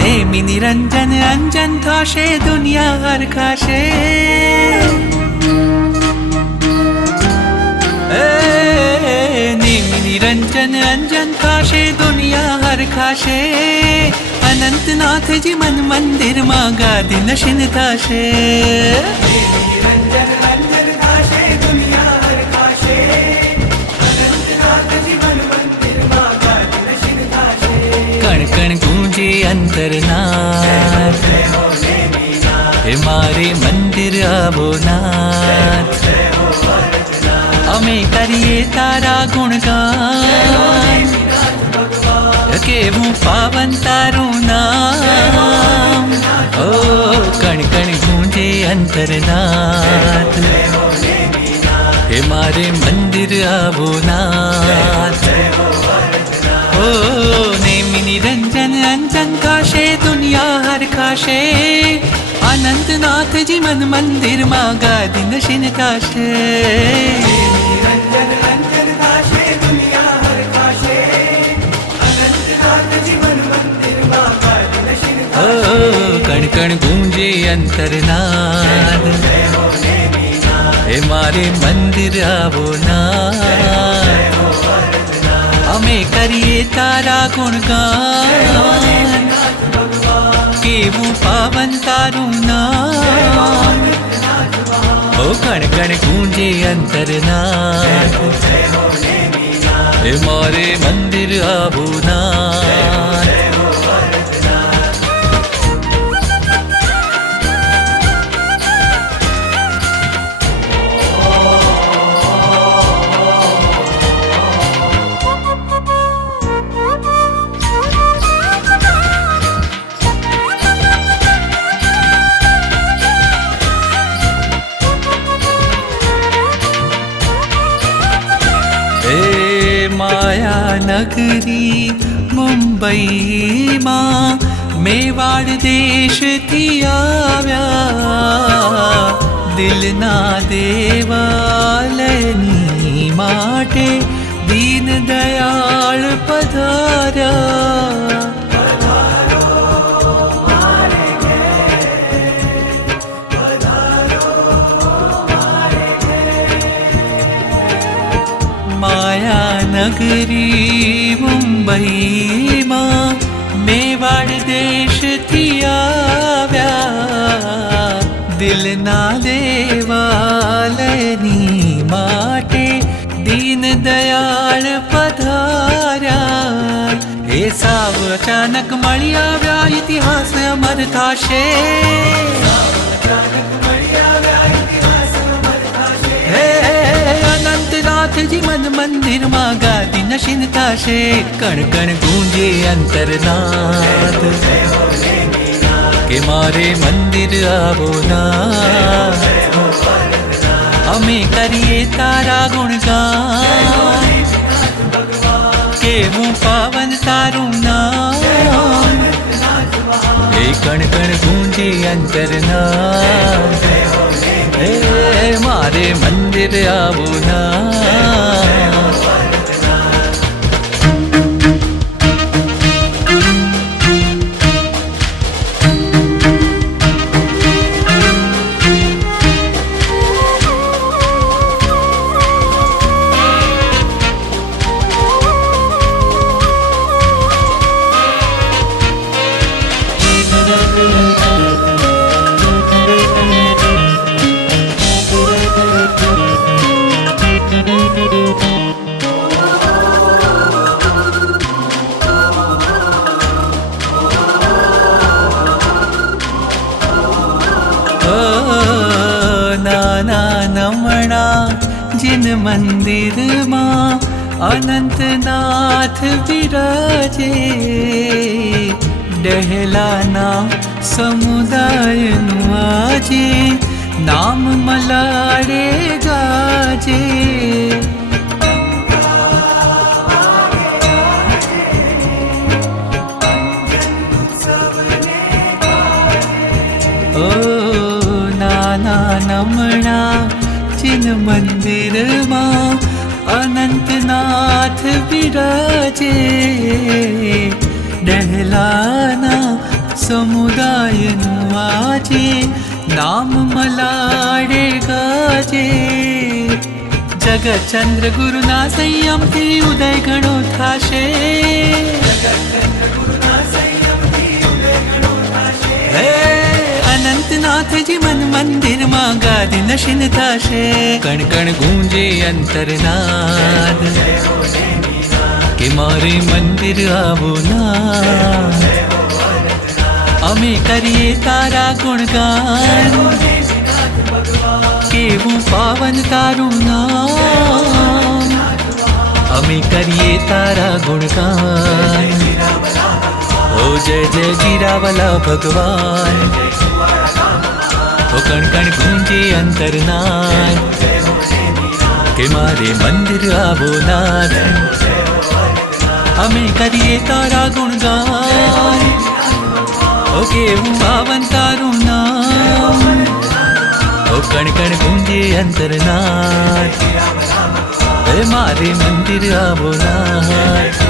नेमि निरंजन अंजन थाशे दुनिया हर खाशे। नेमि निरंजन अंजन थाशे दुनिया हर खाशे। अनंतनाथ जी मन मंदिर मागा दिन शिन थाशे। कण कण गूंजे अंतरनाथ, हे मारे मंदिर आवो नाथ। हमें करिए तारा गुणगान, केवू पावन तारू नाम। ओ कण कण गूंजे अंतरनाथ, हे मारे मंदिर आवो नाथ। ओ नेमि निरंजन अंजन खाशे दुनिया हर खाशे। अनंतनाथ जी मन मंदिर मागा दिन शिन खाशे। कण कण गूंजे अंतरनाद, हे मारे मंदिर आवो नाथ। हमें करिए तारा गुणगान, केवू पावन तारू नाम। ओ कण कण गूंजे अंतरनाथ, हे मारे मंदिर आवो नाथ। माया नगरी मुंबई मां, मेवाड़ देश थी आव्या। दिल ना देवालयनी माटे दीन दयाल पधार्या। माया नगरी मुंबई मां, मेवाड़ देश थी आव्या। दिल ना देवालयनी माटे दीन दयाल पधार्या। हे साव अचानक मळी आव्या, इतिहास अमर थाशे। अनंतनाथ जी मन मंदिर मागा दिन शिन थाशे। कण कण गूंजे अंतरनाथ, के मारे मंदिर आवो नाथ। हमें करिए तारा गुणगान, केवू पावन तारू नाम। हे कण कण गूंजे अंतरनाथ, हे मारे मंदिर आवो नाथ। नाना नमणा जिन मंदिर मां, अनंतनाथ विराजे। डहलाना समुदाय नुआजे, नाम मलाड़े गाजे। ओ नाना नमणा जिन मंदिर मां, अनंत अनंतनाथ विराजे डहलाना समुदाय नुआजे नाम मलाड़े गाजे जगत चंद्र गुरुना संयम थी उदय घणो थाशे अनंतनाथ जी मन मंदिर मां गादी नशीन थाशे कण कण गूंजे अंतरनाद के मारे मंदिर आवो नाथ अमे करिए तारा गुणगान केवू पावन तारू नाम अमे करिए तारा गुणगान ओ जय जय जीरावला भगवान ओ कण कण गूंजे अंतरनाथ के मारे मंदिर आवो नाथ अमे करिए तारा गुणगान ओ केवू पावन तारू नाम ओ कण कण गूंजे अंतरनाथ मारे मंदिर आवो नाथ।